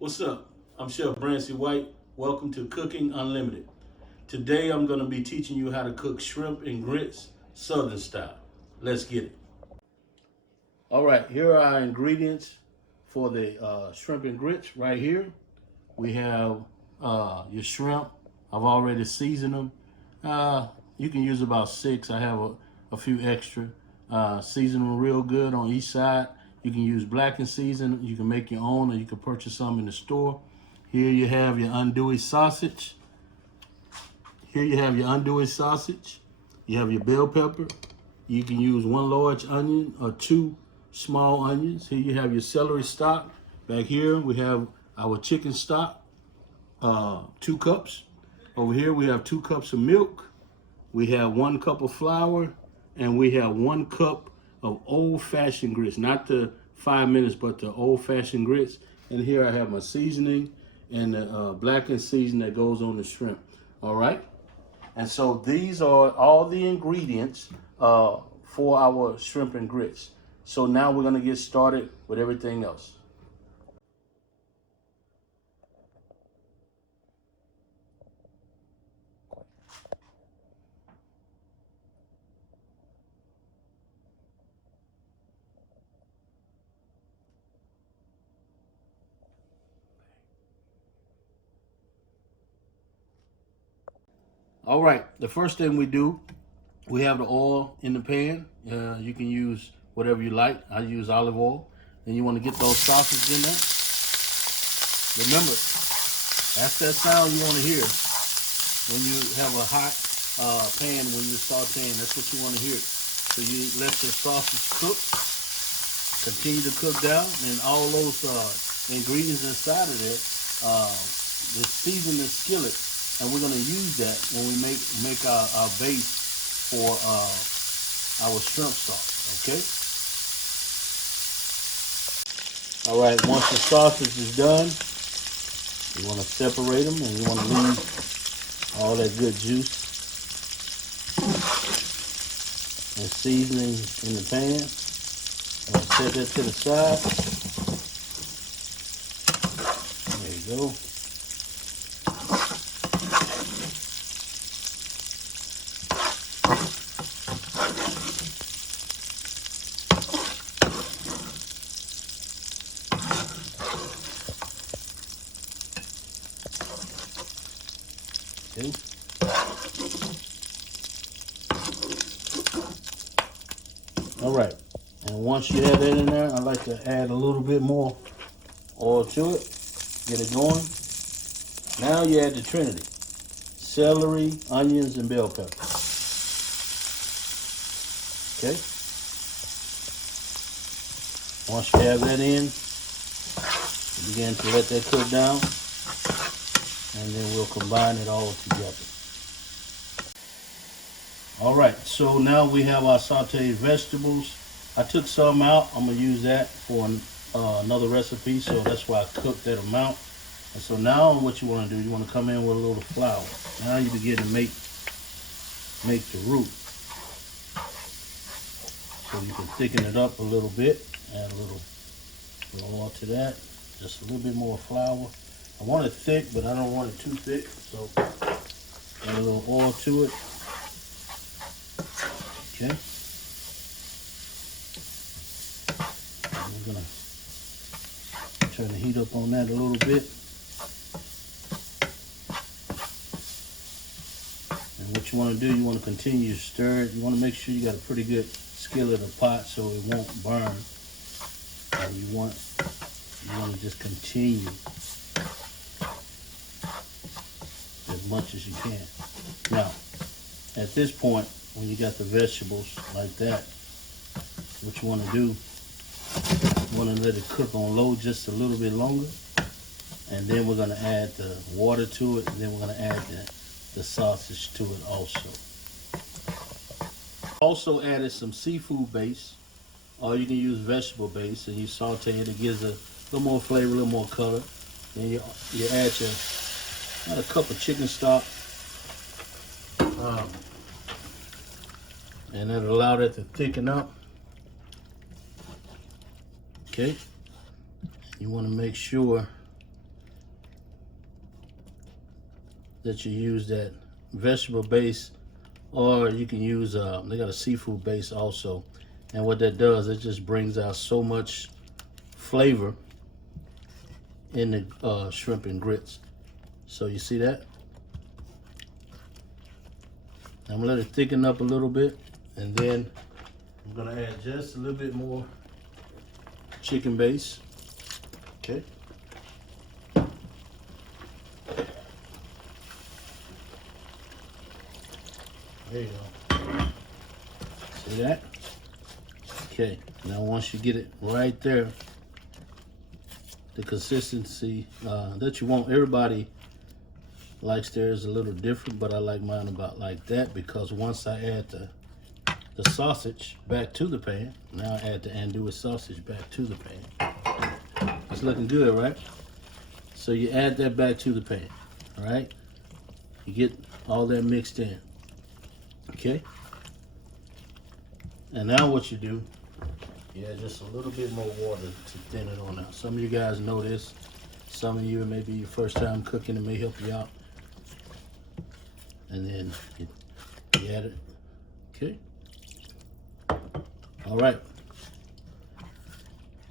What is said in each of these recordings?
What's up? I'm Chef Brancy White. Welcome to Cooking Unlimited. Today I'm going to be teaching you how to cook shrimp and grits Southern style. Let's get it. All right, here are our ingredients for the shrimp and grits right here. We have your shrimp. I've already seasoned them. You can use about 6. I have a few extra. Season them real good on each side. You can use blackened season. You can make your own, or you can purchase some in the store. Here you have your andouille sausage. Here you have your andouille sausage. You have your bell pepper. You can use 1 large onion or 2 small onions. Here you have your celery stock. Back here we have our chicken stock, 2 cups. Over here we have 2 cups of milk. We have 1 cup of flour, and we have 1 cup of old-fashioned grits, not the 5 minutes, but the old-fashioned grits. And here I have my seasoning and the blackened seasoning that goes on the shrimp. All right. And so these are all the ingredients for our shrimp and grits. So now we're going to get started with everything else. All right, the first thing we do, we have the oil in the pan. You can use whatever you like. I use olive oil. Then you want to get those sausages in there. Remember, that's that sound you want to hear when you have a hot pan when you're sauteing. That's what you want to hear. So you let your sausage cook, continue to cook down, and all those ingredients inside of it, the seasoning skillet, and we're going to use that when we make our base for our shrimp sauce. Okay. All right. Once the sausage is done, you want to separate them, and you want to leave all that good juice and seasoning in the pan. Set that to the side. There you go. Okay. All right. And once you have that in there, I like to add a little bit more oil to it. Get it going. Now you add the trinity: celery, onions, and bell pepper. Okay. Once you have that in, begin to let that cook down, and then we'll combine it all together. All right, so now we have our sauteed vegetables. I took some out. I'm gonna use that for another recipe, so that's why I cooked that amount. And so now what you wanna do, you wanna come in with a little flour. Now you begin to make the roux. So you can thicken it up a little bit, add a little oil to that, just a little bit more flour. I want it thick, but I don't want it too thick, so add a little oil to it. Okay. And we're gonna turn the heat up on that a little bit. And what you want to do, you want to continue to stir it. You want to make sure you got a pretty good skillet or pot so it won't burn. And you want to just continue as much as you can. Now, at this point, when you got the vegetables like that, what you want to do, you want to let it cook on low just a little bit longer, and then we're going to add the water to it, and then we're going to add the sausage to it also. Also added some seafood base, or you can use vegetable base, and you saute it. It gives a little more flavor, a little more color. Then you add about a cup of chicken stock. And that'll allow that to thicken up. Okay. You want to make sure that you use that vegetable base, or you can use, they got a seafood base also. And what that does, it just brings out so much flavor in the shrimp and grits. So you see that? I'm gonna let it thicken up a little bit, and then I'm gonna add just a little bit more chicken base. Okay. There you go. See that? Okay. Now once you get it right there, the consistency that you want, everybody likes theirs a little different, but I like mine about like that, because once I add the sausage back to the pan, now I add the andouille sausage back to the pan. It's looking good, right? So you add that back to the pan, all right? You get all that mixed in, okay? And now what you do, you add just a little bit more water to thin it on out. Some of you guys know this. Some of you, it may be your first time cooking, it may help you out. And then you add it, okay? All right.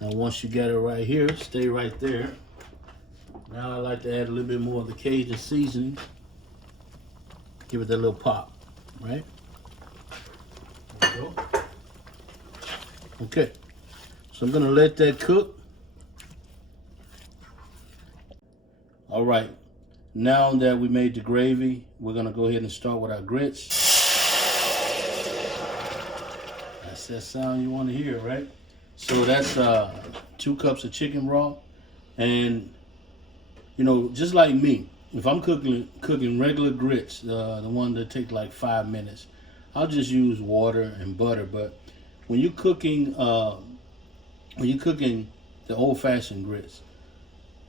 Now once you got it right here, stay right there. Now I like to add a little bit more of the Cajun seasoning. Give it that little pop, right? There we go. Okay, so I'm gonna let that cook. All right, now that we made the gravy, we're gonna go ahead and start with our grits. That's that sound you wanna hear, right? So that's 2 cups of chicken raw. And you know, just like me, if I'm cooking regular grits, the one that take like 5 minutes, I'll just use water and butter. But when you're cooking the old-fashioned grits,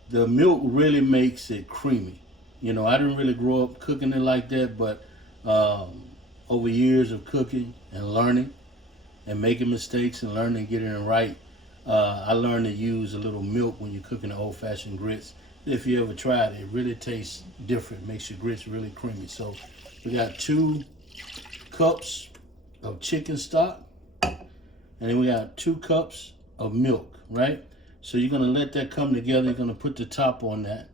the milk really makes it creamy. You know, I didn't really grow up cooking it like that, but over years of cooking and learning and making mistakes and learning and getting it right, I learned to use a little milk when you're cooking the old-fashioned grits. If you ever tried it, it really tastes different. Makes your grits really creamy. So we got 2 cups of chicken stock, and then we got 2 cups of milk, right? So you're gonna let that come together. You're gonna put the top on that,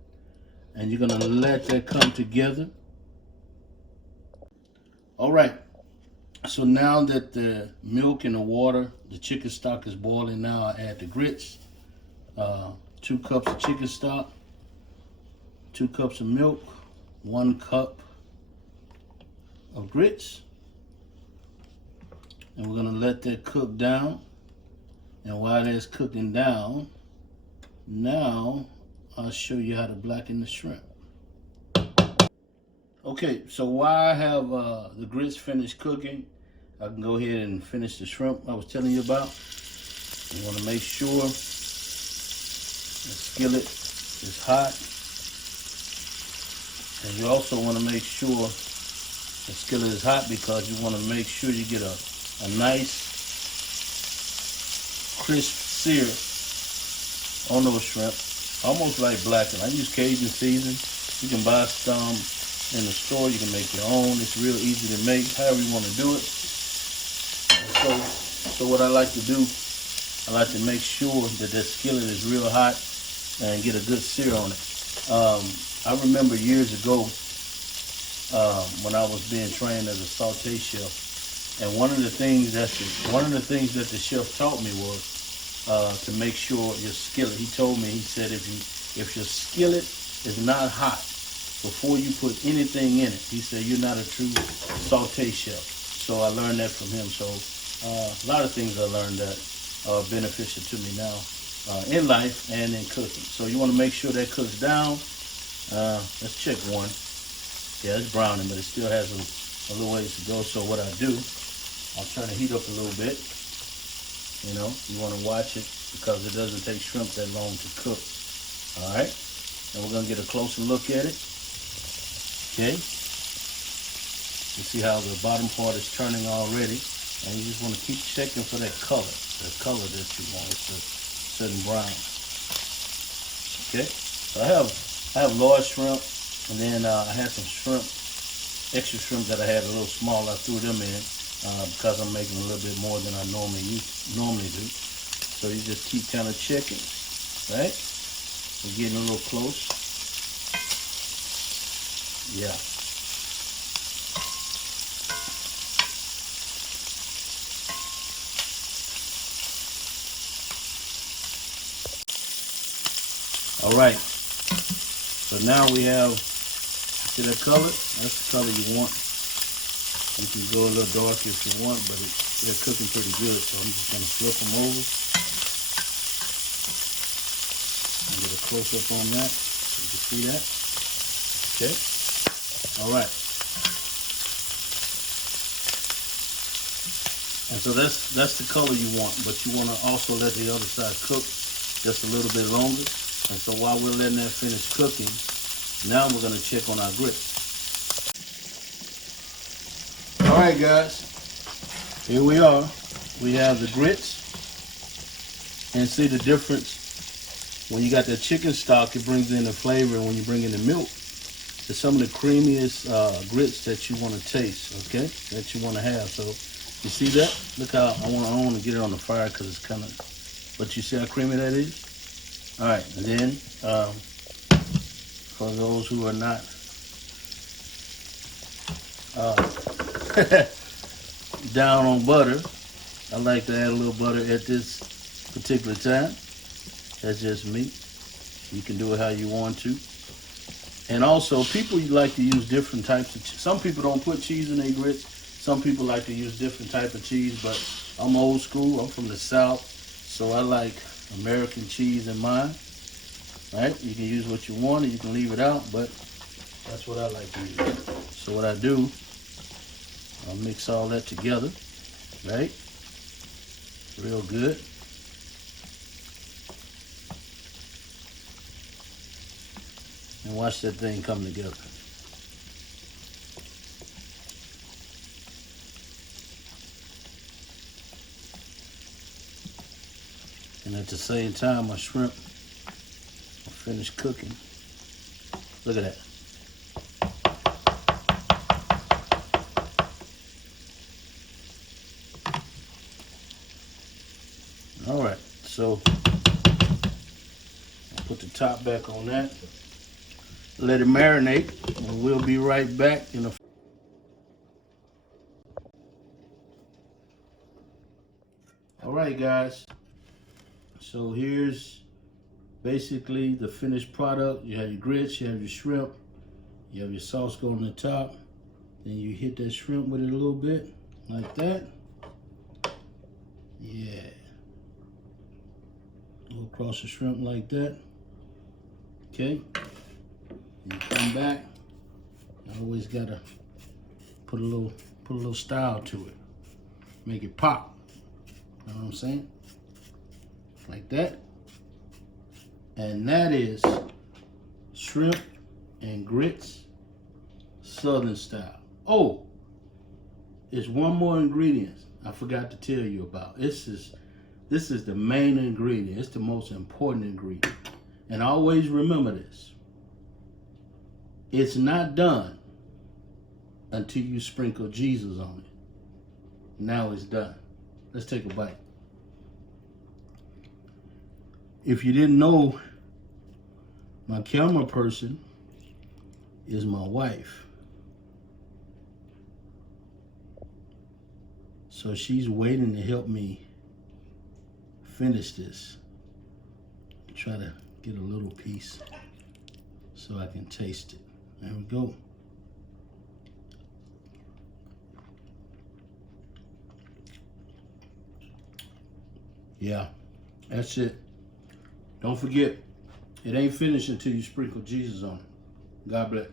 and you're gonna let that come together. All right, so now that the milk and the water, the chicken stock is boiling, now I add the grits. 2 cups of chicken stock, 2 cups of milk, 1 cup of grits. And we're gonna let that cook down. And while that's cooking down, now I'll show you how to blacken the shrimp. Okay, so while I have the grits finished cooking, I can go ahead and finish the shrimp I was telling you about. You wanna make sure the skillet is hot. And you also wanna make sure the skillet is hot, because you wanna make sure you get a nice crisp sear on those shrimp, almost like blackened. I use Cajun season. You can buy some in the store. You can make your own. It's real easy to make, however you want to do it. So what I like to do, I like to make sure that that skillet is real hot and get a good sear on it. I remember years ago when I was being trained as a saute chef, and one of the things that the chef taught me was to make sure your skillet. He told me, he said, if your skillet is not hot before you put anything in it, he said, you're not a true saute chef. So I learned that from him. So a lot of things I learned that are beneficial to me now in life and in cooking. So you want to make sure that cooks down. Let's check one. Yeah, it's browning, but it still has a little ways to go. So what I do, I'll turn the heat up a little bit. You know, you want to watch it, because it doesn't take shrimp that long to cook. All right, and we're gonna get a closer look at it. Okay, you see how the bottom part is turning already, and you just want to keep checking for that color that you want. It's a certain brown. Okay, so I have large shrimp. And then I had some shrimp, extra shrimp that I had a little small. I threw them in because I'm making a little bit more than I normally do. So you just keep kind of checking, right? We're getting a little close. Yeah. All right. So now we have, see that color? That's the color you want. You can go a little darker if you want, but they're cooking pretty good. So I'm just gonna flip them over and get a close up on that. You can see that. Okay. All right. And so that's the color you want, but you want to also let the other side cook just a little bit longer. And so while we're letting that finish cooking, now we're gonna check on our grits. All right, guys, here we are. We have the grits, and see the difference. When you got that chicken stock, it brings in the flavor, and when you bring in the milk, it's some of the creamiest grits that you want to taste, okay, that you want to have. So you see that? Look how I want to get it on the fire because it's kind of, but you see how creamy that is? All right, and then for those who are not down on butter, I like to add a little butter at this particular time. That's just me. You can do it how you want to. And also, people like to use different types of cheese. Some people don't put cheese in their grits. Some people like to use different type of cheese, but I'm old school. I'm from the South, so I like American cheese in mine. Right? You can use what you want, or you can leave it out, but that's what I like to use. So what I do, I'll mix all that together, right? Real good. And watch that thing come together. And at the same time, my shrimp will finish cooking. Look at that. All right, so I'll put the top back on that. Let it marinate, and we'll be right back in a. All right, guys. So here's basically the finished product. You have your grits, you have your shrimp, you have your sauce going on the top. Then you hit that shrimp with it a little bit, like that. Yeah. Go across the shrimp like that. Okay. And come back. I always gotta put a little style to it. Make it pop. You know what I'm saying? Like that. And that is shrimp and grits Southern style. Oh, there's one more ingredient I forgot to tell you about. This is the main ingredient. It's the most important ingredient. And always remember this. It's not done until you sprinkle Jesus on it. Now it's done. Let's take a bite. If you didn't know, my camera person is my wife. So she's waiting to help me finish this. Try to get a little piece so I can taste it. There we go. Yeah, that's it. Don't forget, it ain't finished until you sprinkle Jesus on it. God bless.